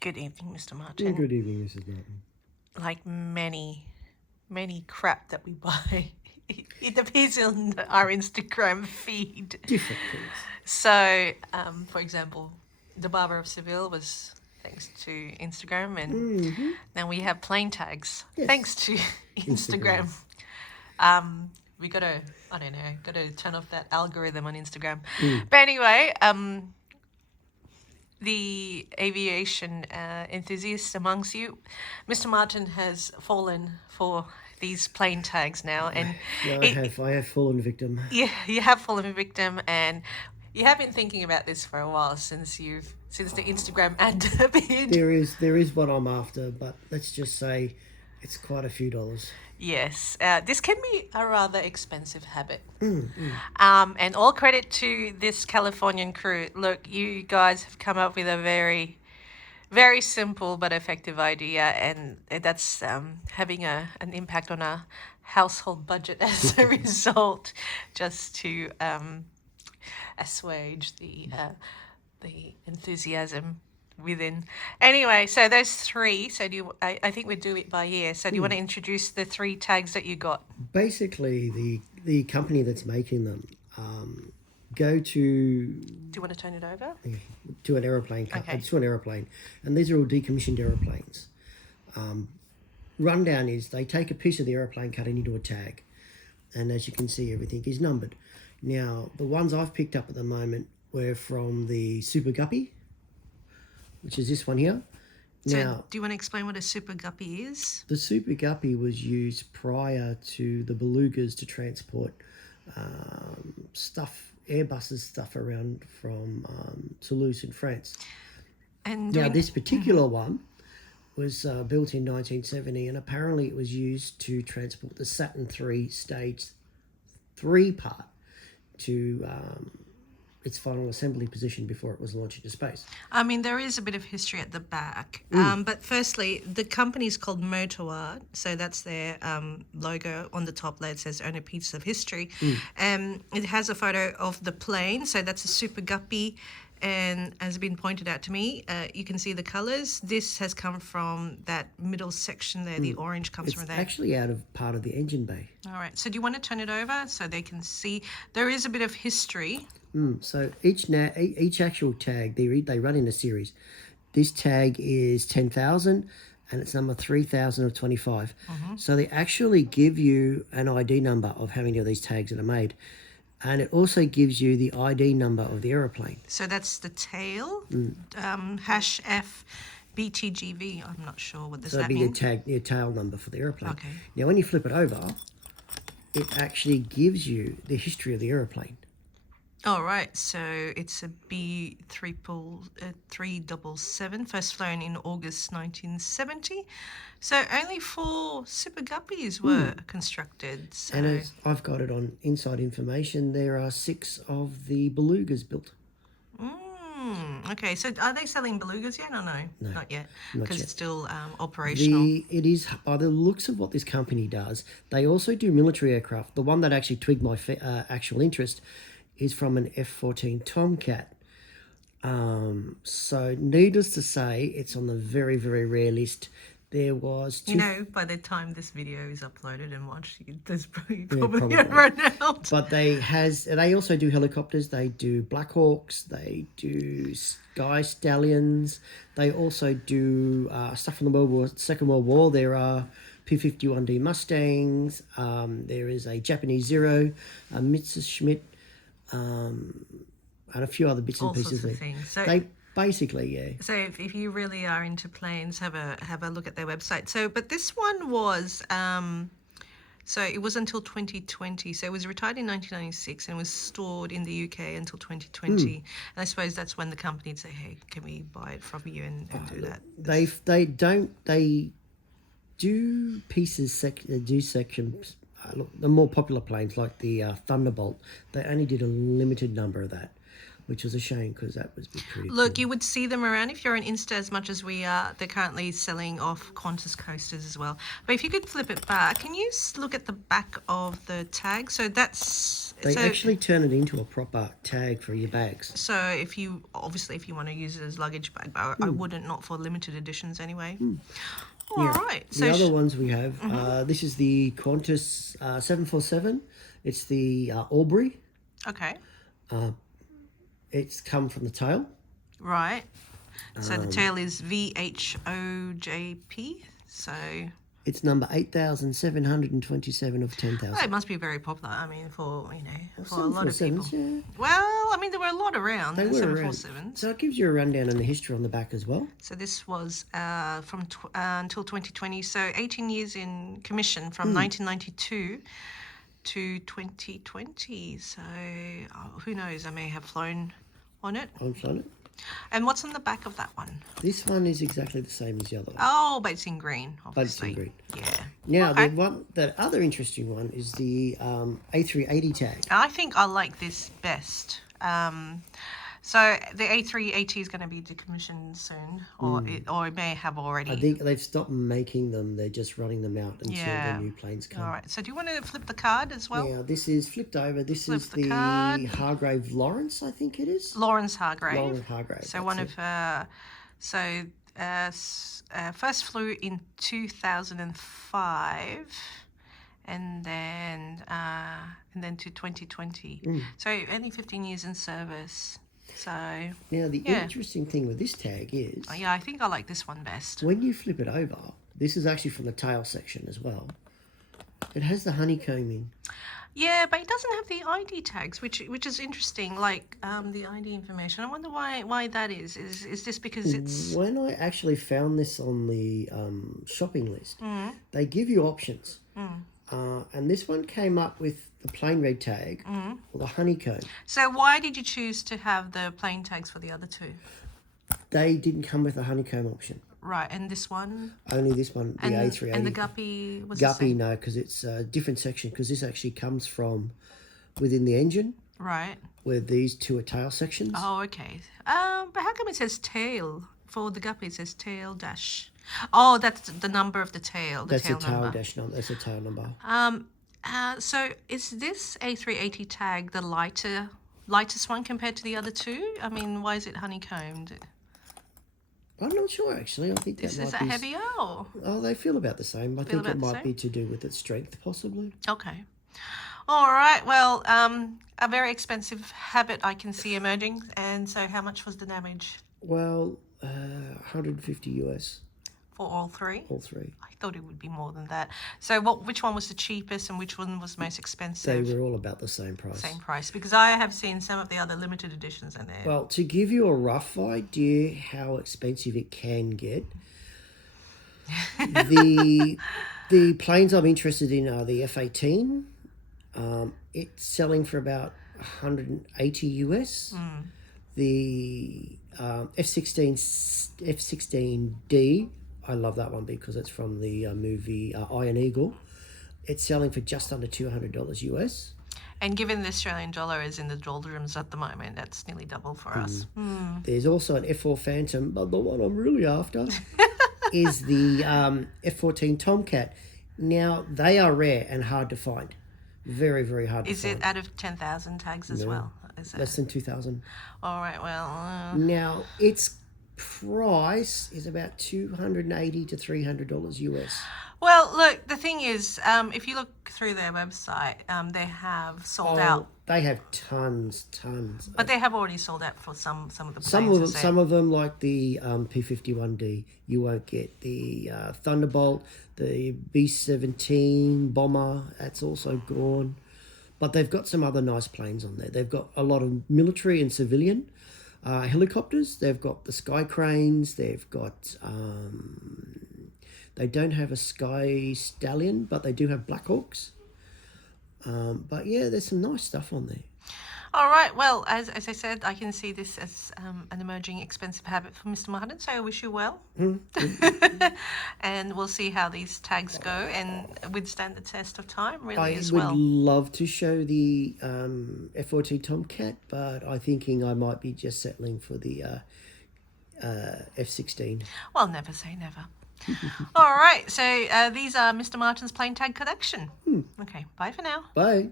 Good evening, Mr. Yeah, Martin. good evening, Mrs. Martin. Like many crap that we buy, it appears on our Instagram feed. Different things. So, for example, the Barber of Seville was thanks to Instagram, and now we have plane tags Yes. thanks to Instagram. We gotta, I don't know, gotta turn off that algorithm on Instagram. But anyway, the aviation enthusiasts amongst you, Mr. Martin has fallen for these plane tags now, and Yeah, I have fallen victim. you have fallen victim, and you have been thinking about this for a while since the Instagram ad appeared. There is what I'm after, but let's just say it's quite a few dollars. Yes, this can be a rather expensive habit. And all credit to this Californian crew. Look, you guys have come up with a very, very simple but effective idea, and that's having an impact on our household budget as a result, just to assuage the enthusiasm within. Anyway, so those three. So I think we'd do it by year. So do you want to introduce the three tags that you got? Basically, the company that's making them go to Do you want to turn it over? an aeroplane, Okay. to an aeroplane, and these are all decommissioned aeroplanes. Rundown is they take a piece of the aeroplane, cut it into a tag, and as you can see, everything is numbered. Now, the ones I've picked up at the moment were from the Super Guppy, which is this one here. So Now, do you want to explain what a Super Guppy is? the Super Guppy was used prior to the belugas to transport Airbus's stuff around from Toulouse in France. And Now, this particular one was built in 1970, and apparently it was used to transport the Saturn III Stage 3 part to its final assembly position before it was launched into space. I mean, there is a bit of history at the back. But firstly, the company is called MotoArt. So that's their logo on the top there. It says Own a Piece of History. It has a photo of the plane. So that's a Super Guppy. And as has been pointed out to me, you can see the colours. This has come from that middle section there. The orange comes from It's there. actually out of part of the engine bay. All right. So do you want to turn it over so they can see? There is a bit of history. So each actual tag, they run in a series. This tag is 10,000 and it's number 3,000 of 25. So they actually give you an ID number of how many of these tags that are made. And it also gives you the ID number of the aeroplane. So that's the tail, #F BTGV. I'm not sure what does So that that'd be mean. your tail number for the aeroplane. Okay. Now, when you flip it over, it actually gives you the history of the aeroplane. All right. So it's a B377, first flown in August 1970. So only 4 Super Guppies were constructed. So And as I've got it on inside information, there are 6 of the belugas built. okay. So are they selling belugas yet or no? Not yet. Because yet. it's still operational. It is, by the looks of what this company does, they also do military aircraft. The one that actually twigged my actual interest is from an F-14 Tomcat. So needless to say, it's on the very, very rare list. There was two... You know, by the time this video is uploaded and watched, there's probably probably. run out. But they also do helicopters. They do Black Hawks. They do Sky Stallions. They also do stuff from the Second World War. There are P-51D Mustangs. There is a Japanese Zero, a Messerschmitt, and a few other bits All and pieces. sorts of things. So, They basically, yeah. so if you really are into planes, have a look at their website. So, but this one was so it was until 2020. So it was retired in 1996 and was stored in the UK until 2020. And I suppose that's when the company would say, "Hey, can we buy it from you and do that?" They do pieces. They do sections. Look, the more popular planes like the Thunderbolt, they only did a limited number of that, which was a shame because that was pretty Look, you would see them around if you're on Insta as much as we are. They're currently selling off Qantas coasters as well. But if you could flip it back, can you look at the back of the tag? So that's They So, actually turn it into a proper tag for your bags. so if you want to use it as luggage bag, but I wouldn't, not for limited editions anyway. All Now, right. the So other ones we have, this is the QANTAS 747. It's the Aubrey. okay. It's come from the tail. Right. So the tail is VHOJP. So It's number 8,727 of 10,000. it must be very popular. I mean, for for a lot of 747s, people. yeah. Well, I mean, there were a lot around. They the were around. 747s. So it gives you a rundown on the history on the back as well. So this was from until 2020. So 18 years in commission from 1992 to 2020. So who knows? I may have flown on it. On it. And what's on the back of that one? This one is exactly the same as the other one. Oh, but it's in green, But it's obviously. in green. Yeah. Now, Okay. the other interesting one is the A380 tag. I think I like this best. So the A380 is going to be decommissioned soon, or it may have already. I think they've stopped making them. They're just running them out until Yeah. the new planes come. All right. So do you want to flip the card as well? Now, this is flipped over. This Flip is the the card. Hargrave Lawrence, I think it is. Lawrence Hargrave. Lawrence Hargrave. So that's one it. of first flew in 2005, and then to 2020. So only 15 years in service. So Now, the yeah. interesting thing with this tag is yeah, I think I like this one best. when you flip it over, this is actually from the tail section as well. It has the honeycombing. Yeah, but it doesn't have the ID tags, which is interesting. Like the ID information. I wonder why that is. Is this because it's When I actually found this on the shopping list, they give you options. And this one came up with the plain red tag or the honeycomb. so? Why did you choose to have the plain tags for the other two? They didn't come with a honeycomb option. Right, and this one Only this one, the A380. and the Guppy was the Guppy, same? no, because it's a different section. Because this actually comes from within the engine, Right. where these two are tail sections. Oh, okay. But how come it says tail for the Guppy? It says tail dash. Oh, that's the number of the tail. The That's tail a tail number. dash number. That's a tail number. So is this A380 tag the lightest one compared to the other two? I mean, why is it honeycombed? I'm not sure actually. I think that Is might that be. heavier or? Oh, they feel about the same. I think about it the might same? be to do with its strength, possibly. Okay. All right. Well, a very expensive habit I can see emerging. And so, how much was the damage Well, 150 US, for all three? all three. I thought it would be more than that. So, which one was the cheapest and which one was most They expensive? were all about the same price. Same price, because I have seen some of the other limited editions and they're Well, to give you a rough idea how expensive it can get, the planes I'm interested in are the F-18. It's selling for about 180 US. The F-16D, I love that one because it's from the movie Iron Eagle. It's selling for just under $200 US. and given the Australian dollar is in the doldrums at the moment, that's nearly double for us. There's also an F4 Phantom, but the one I'm really after is the F-14 Tomcat. Now, they are rare and hard to find. Very, very hard to Is find. it out of 10,000 tags as well? Is it? Less than 2,000. All right, well, Now, its price is about $280 to $300 US. well, look, the thing is, if you look through their website, they have sold out. They have tons. But they have already sold out for some of the planes. Some of them, like the P-51D, you won't get. The Thunderbolt, the B-17 bomber, that's also gone. But they've got some other nice planes on there. They've got a lot of military and civilian helicopters. They've got the Sky Cranes. They've got... they don't have a Sky Stallion, but they do have Black Hawks. But yeah, there's some nice stuff on there. All right, well, as I said, I can see this as an emerging expensive habit for Mr. Martin, so I wish you well. And we'll see how these tags go and withstand the test of time, really, as well. I would love to show the F-14 Tomcat, but I'm thinking I might be just settling for the F-16. Well, never say never. All right, so these are Mr. Martin's plain tag collection. Okay, bye for now. Bye.